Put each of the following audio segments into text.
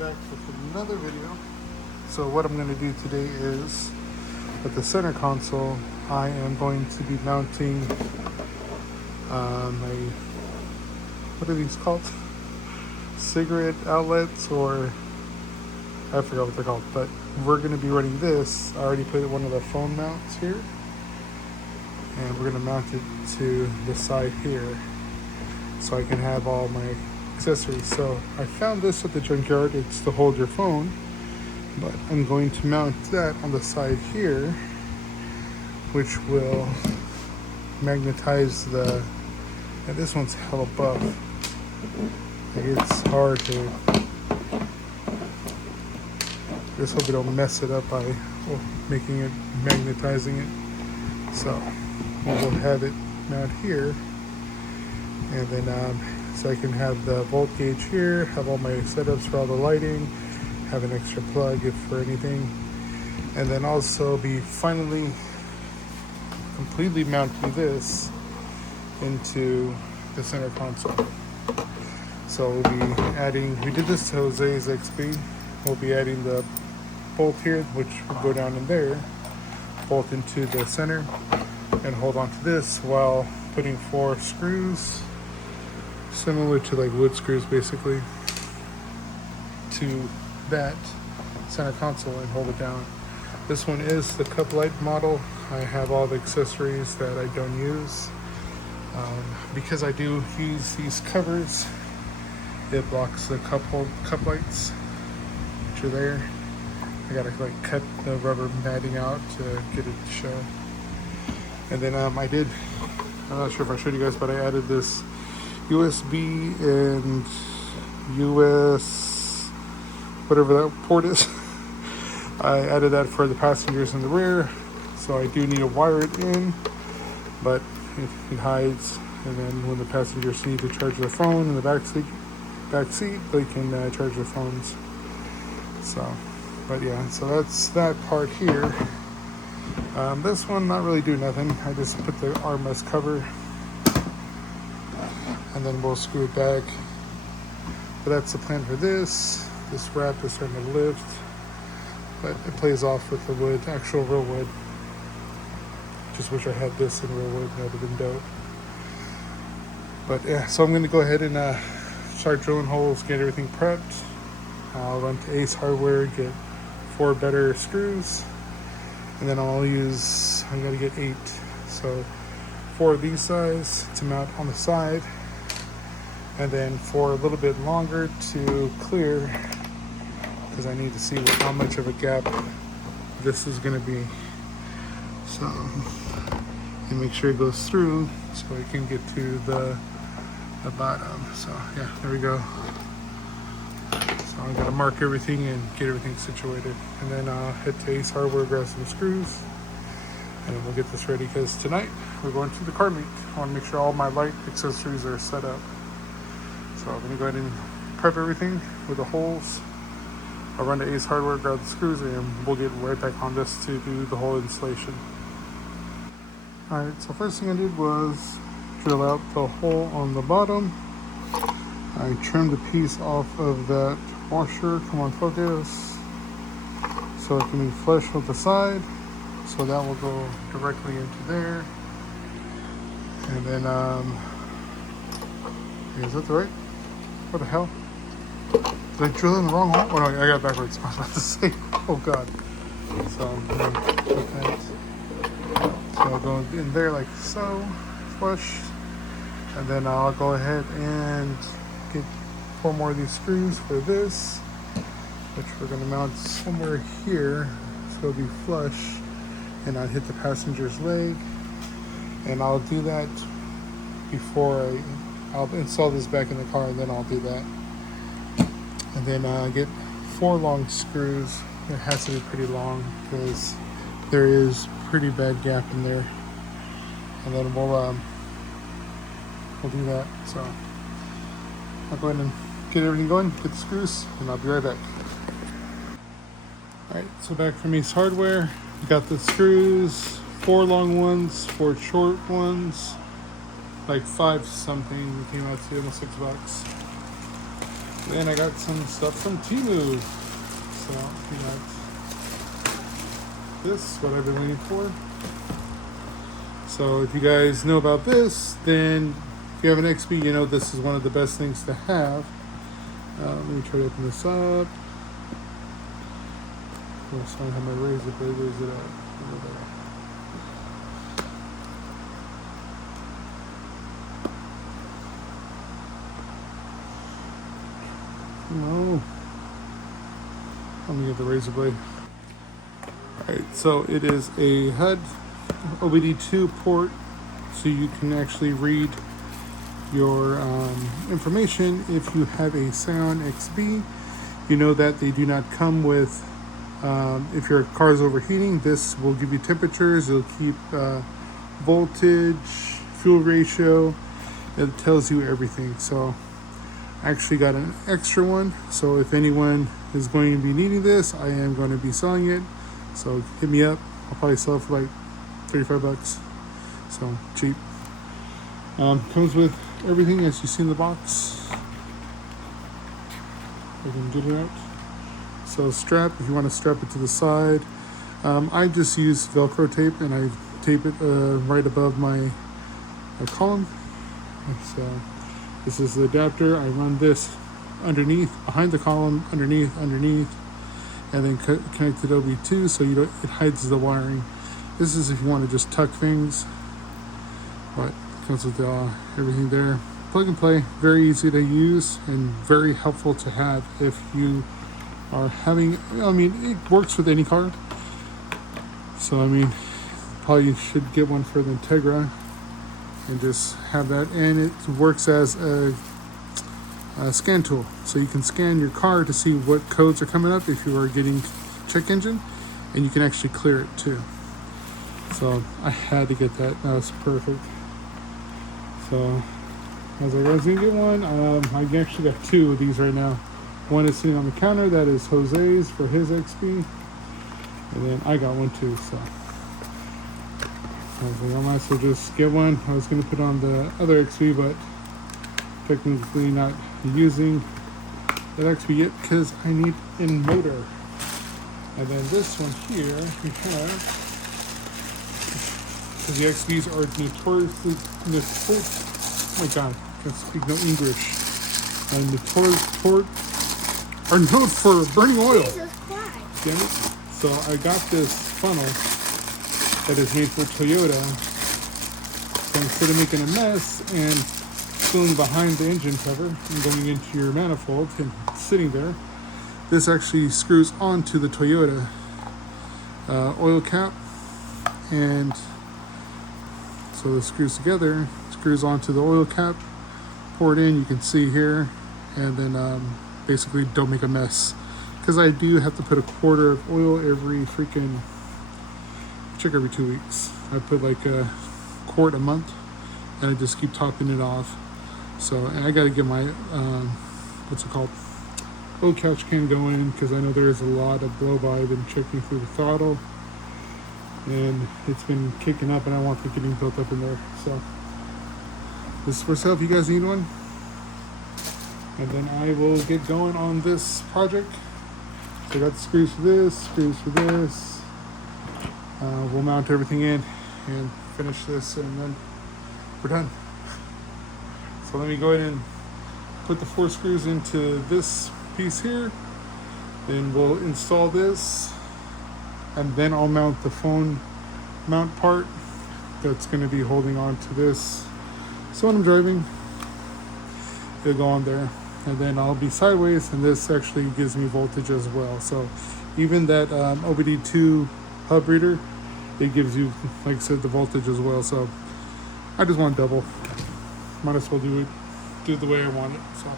back with another video. So what I'm going to do today is, at the center console, I am going to be mounting what are these called? Cigarette outlets, or I forgot what they're called, but we're going to be running this. I already put one of the phone mounts here, and we're going to mount it to the side here so I can have all my accessories. So I found this at the junkyard. It's to hold your phone, but I'm going to mount that on the side here, which will magnetize the, and this one's hella buff. Like, it's hard to, just hope we don't mess it up by making it, magnetizing it. So we'll have it mount here, and then so I can have the volt gauge here, have all my setups for all the lighting, have an extra plug if for anything, and then also be finally completely mounting this into the center console. So we'll be adding, we did this to Jose's XP, we'll be adding the bolt here, which will go down in there, bolt into the center, and hold on to this while putting 4 screws, similar to like wood screws basically, to that center console and hold it down. This one is the cup light model. I have all the accessories that I don't use. Because I do use these covers, it blocks the cup lights, which are there. I gotta like cut the rubber matting out to get it to show. And then I'm not sure if I showed you guys, but I added this USB and US, whatever that port is. I added that for the passengers in the rear, so I do need to wire it in, but it hides. And then when the passengers need to charge their phone in the back seat, they can charge their phones. So, but yeah, so that's that part here. This one not really do nothing. I just put the armrest cover, and then we'll screw it back. But that's the plan for this. This wrap is starting to lift, but it plays off with the wood, actual real wood. Just wish I had this in real wood. That would have been dope. But yeah, so I'm going to go ahead and start drilling holes, get everything prepped. I'll run to Ace Hardware, get 4 better screws, and then I gotta get 8. So 4 of these size to mount on the side, and then 4 a little bit longer to clear, because I need to see how much of a gap this is going to be. So, and make sure it goes through so I can get to the bottom. So yeah, there we go. So I gotta mark everything and get everything situated, and then I'll head to Ace Hardware, grab some screws, and then we'll get this ready, because tonight we're going to the car meet. I want to make sure all my light accessories are set up. So I'm gonna go ahead and prep everything with the holes. I'll run to Ace Hardware, grab the screws, and we'll get right back on this to do the whole installation. Alright, so first thing I did was drill out the hole on the bottom. I trimmed a piece off of that washer, come on focus, so it can be flush with the side, so that will go directly into there. And then, is that the right? What the hell? Did I drill in the wrong hole? Oh no, I got it backwards. I was about to say, oh god. So I'm gonna put that. So I'll go in there like so, flush, and then I'll go ahead and get 4 more of these screws for this, which we're gonna mount somewhere here, so it'll be flush, and I'll hit the passenger's leg, and I'll do that before I'll install this back in the car, and then I'll do that. And then get 4 long screws. It has to be pretty long because there is pretty bad gap in there. And then we'll do that. So I'll go ahead and get everything going, get the screws, and I'll be right back. Alright, so back from Ace Hardware. Got the screws, 4 long ones, 4 short ones, like 5 something. It came out to almost $6. Then I got some stuff from Temu. So we got this, what I've been waiting for. So if you guys know about this, then if you have an XP, you know this is one of the best things to have. Let me try to open this up. Oh, so I have my razor blade. Where's it at? Over there. No. Let me get the razor blade. Alright, so it is a HUD OBD2 port, so you can actually read your information. If you have a Sound XB, you know that they do not come with, if your car is overheating, this will give you temperatures, it'll keep voltage, fuel ratio, it tells you everything. So I actually got an extra one, so if anyone is going to be needing this, I am going to be selling it, so hit me up. I'll probably sell it for like 35 bucks, so cheap. Comes with everything as you see in the box. I can get it out. So strap, if you want to strap it to the side. I just use Velcro tape, and I tape it right above my column. So this is the adapter. I run this underneath, behind the column, underneath, and then connect to OB2 so you don't, it hides the wiring. This is if you want to just tuck things, but it comes with everything there. Plug and play, very easy to use and very helpful to have if you are having, I mean, it works with any car. So I mean, probably should get one for the Integra and just have that, and it works as a scan tool, so you can scan your car to see what codes are coming up if you are getting check engine, and you can actually clear it too. So I had to get that. That was perfect. So I was like, I was gonna get one. I actually got two of these right now. One is sitting on the counter, that is Jose's for his XP, and then I got one too. So I was like, I might as well just get one. I was going to put on the other XP, but technically not using that XP yet because I need a motor. And then this one here, we have, because the XPs are notoriously, oh my god, I can't speak no English, are known for burning oil. Jesus Christ. Damn it. So I got this funnel that is made for Toyota. So instead of making a mess and filling behind the engine cover and going into your manifold and sitting there, this actually screws onto the Toyota oil cap, and so it screws together, screws onto the oil cap, pour it in, you can see here, and then basically don't make a mess, because I do have to put a quarter of oil every freaking, check every 2 weeks. I put like a quart a month, and I just keep topping it off. So, and I got to get my what's it called, oil couch can going, because I know there is a lot of blow by. I've been checking through the throttle, and it's been kicking up, and I want it getting built up in there. So this is for sale if you guys need one, and then I will get going on this project. So I got the screws for this, screws for this. We'll mount everything in and finish this, and then we're done. So let me go ahead and put the 4 screws into this piece here. Then we'll install this, and then I'll mount the phone mount part that's going to be holding on to this. So when I'm driving, it'll go on there, and then I'll be sideways, and this actually gives me voltage as well. So even that OBD2 hub reader, it gives you, like I said, the voltage as well. So I just want double. Might as well do it the way I want it. So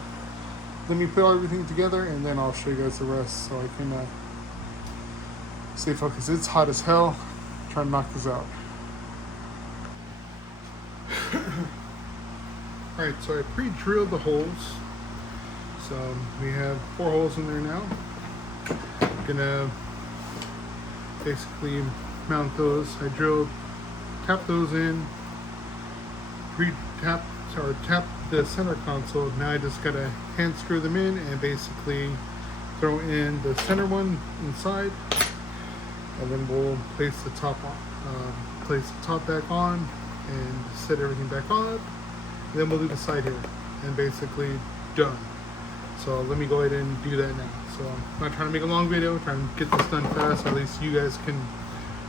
let me put everything together, and then I'll show you guys the rest, so I can stay focused. It's hot as hell. Trying to knock this out. Alright, so I pre-drilled the holes. So we have 4 holes in there now. I'm gonna basically mount those. I drilled, tapped those in, tap the center console. Now I just gotta hand screw them in and basically throw in the center one inside, and then we'll place the top back on and set everything back on. And then we'll do the side here and basically done. So let me go ahead and do that now. So I'm not trying to make a long video, trying to get this done fast. At least you guys can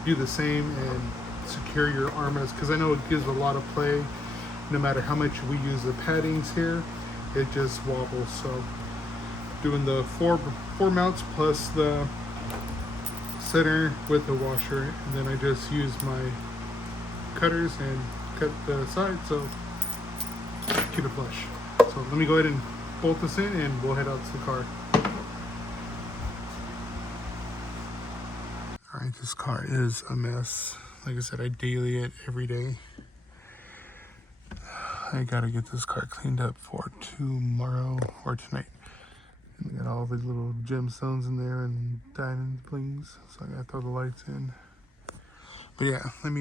do the same and secure your armrest, because I know it gives a lot of play. No matter how much we use the paddings here, it just wobbles. So doing the four mounts plus the center with the washer, and then I just use my cutters and cut the side so keep it flush. So let me go ahead and bolt this in and we'll head out to the car. Alright, this car is a mess. Like I said, I daily it every day. I gotta get this car cleaned up for tomorrow or tonight. And we got all these little gemstones in there and diamond blings, so I gotta throw the lights in. But yeah, I'm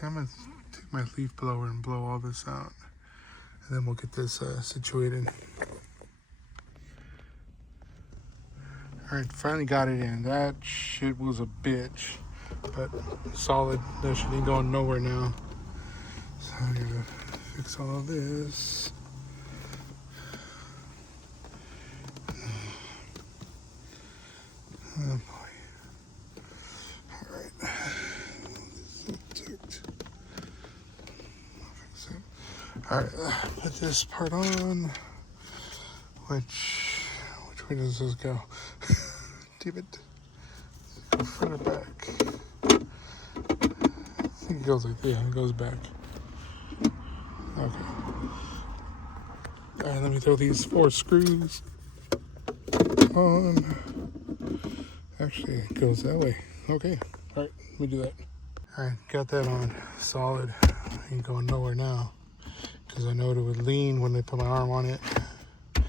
gonna take my leaf blower and blow all this out, and then we'll get this situated. Alright, finally got it in. That shit was a bitch, but solid. That shit ain't going nowhere now. So I gotta fix all of this. Oh boy. Alright. Alright, put this part on. Which way does this go? Damn it. Go front or back? I think it goes like this. Yeah, it goes back. Okay. Alright, let me throw these 4 screws on. Actually, it goes that way. Okay. Alright, let me do that. Alright, got that on. Solid. Ain't going nowhere now, because I know it would lean when I put my arm on it. I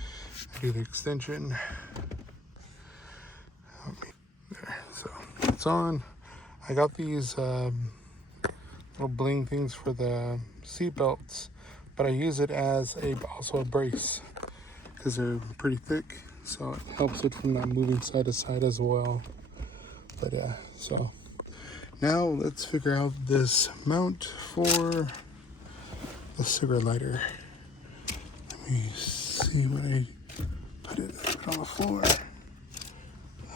do the extension. There. So it's on. I got these little bling things for the seat belts, but I use it as also a brace because they're pretty thick, so it helps it from not moving side to side as well. But yeah, so now let's figure out this mount for the cigarette lighter. Let me see when I put it on the floor.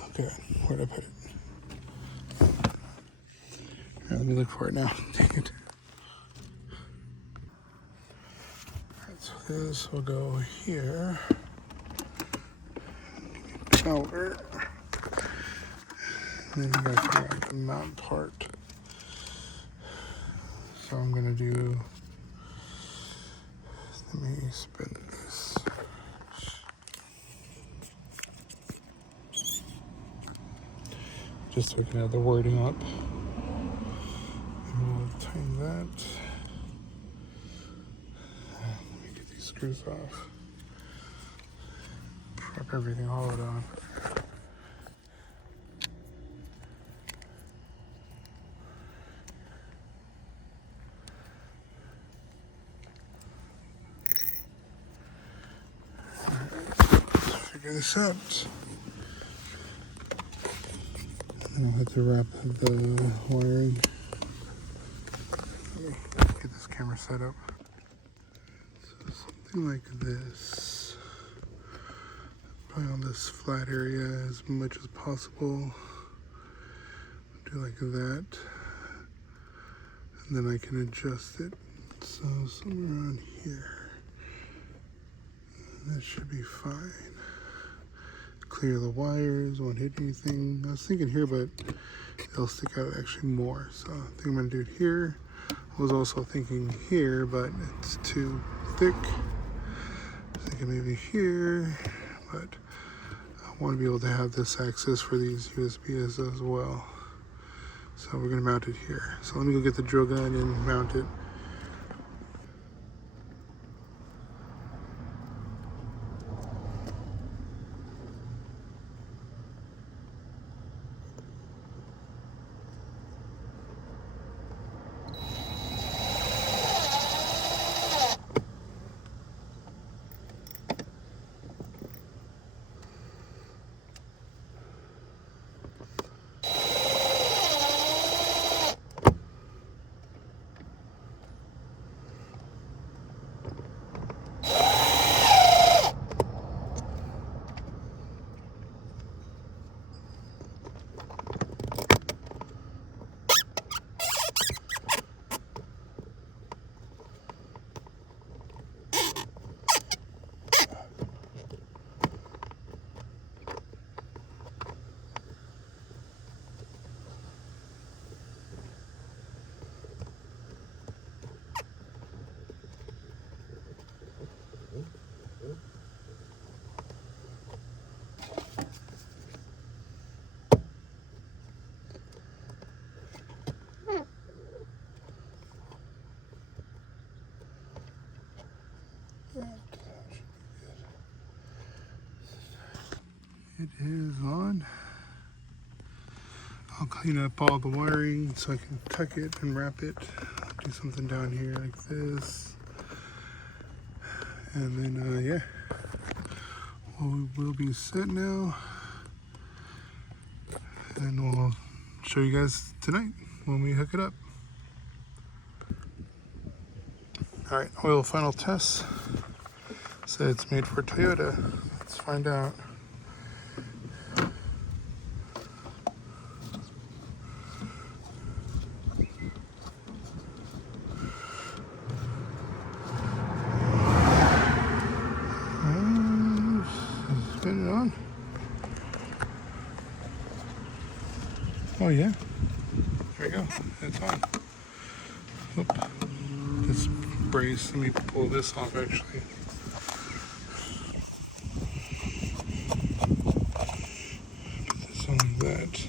Okay, where'd I put it? All right, let me look for it now. Dang it. Alright, so this will go here. Power. And then you gotta figure out the mount part. So I'm gonna do, let me spin this. Just so we can have the wording up. And we'll tighten that. Let me get these screws off. Prep everything hollowed on. Figure this out. And I'll have to wrap the wiring. Let me get this camera set up. So something like this. Probably on this flat area as much as possible. Do like that. And then I can adjust it. So somewhere around here. That should be fine. Clear the wires, won't hit anything. I was thinking here, but it'll stick out actually more. So I think I'm gonna do it here. I was also thinking here, but it's too thick. Thinking maybe here, but I want to be able to have this access for these USBs as well. So we're gonna mount it here. So let me go get the drill gun and mount it. It is on. I'll clean up all the wiring so I can tuck it and wrap it. Do something down here like this. And then, yeah. Well, we'll be set now. And we'll show you guys tonight when we hook it up. Alright, oil final test. So it's made for Toyota. Let's find out. Spin it on. Oh yeah. There we go. It's on. Oop. This brace. Let me pull this off actually. Put this on like that.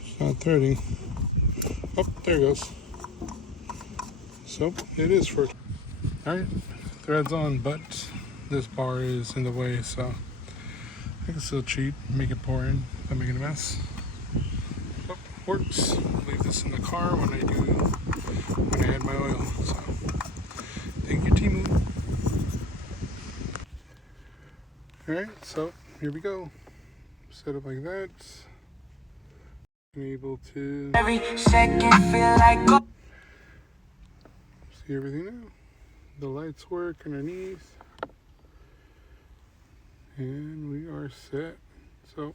It's not threading. Oh, there it goes. So it is for. Alright, thread's on, but this bar is in the way, so I can still cheat, make it pour in, not making a mess. Oh, works. Leave this in the car when I add my oil. So thank you, Timu. Alright, so here we go. Set it like that. I'm able to every second feel like go. See everything now. The lights work underneath. And we are set. So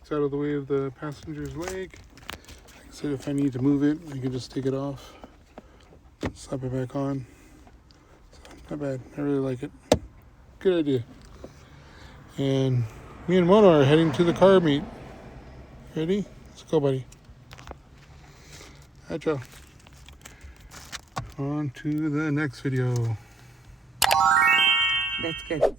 it's out of the way of the passenger's leg. Like I said, if I need to move it, I can just take it off, slap it back on. So not bad. I really like it. Good idea. And me and Mono are heading to the car meet. Ready? Let's go, buddy. Hi, Joe. On to the next video. That's good.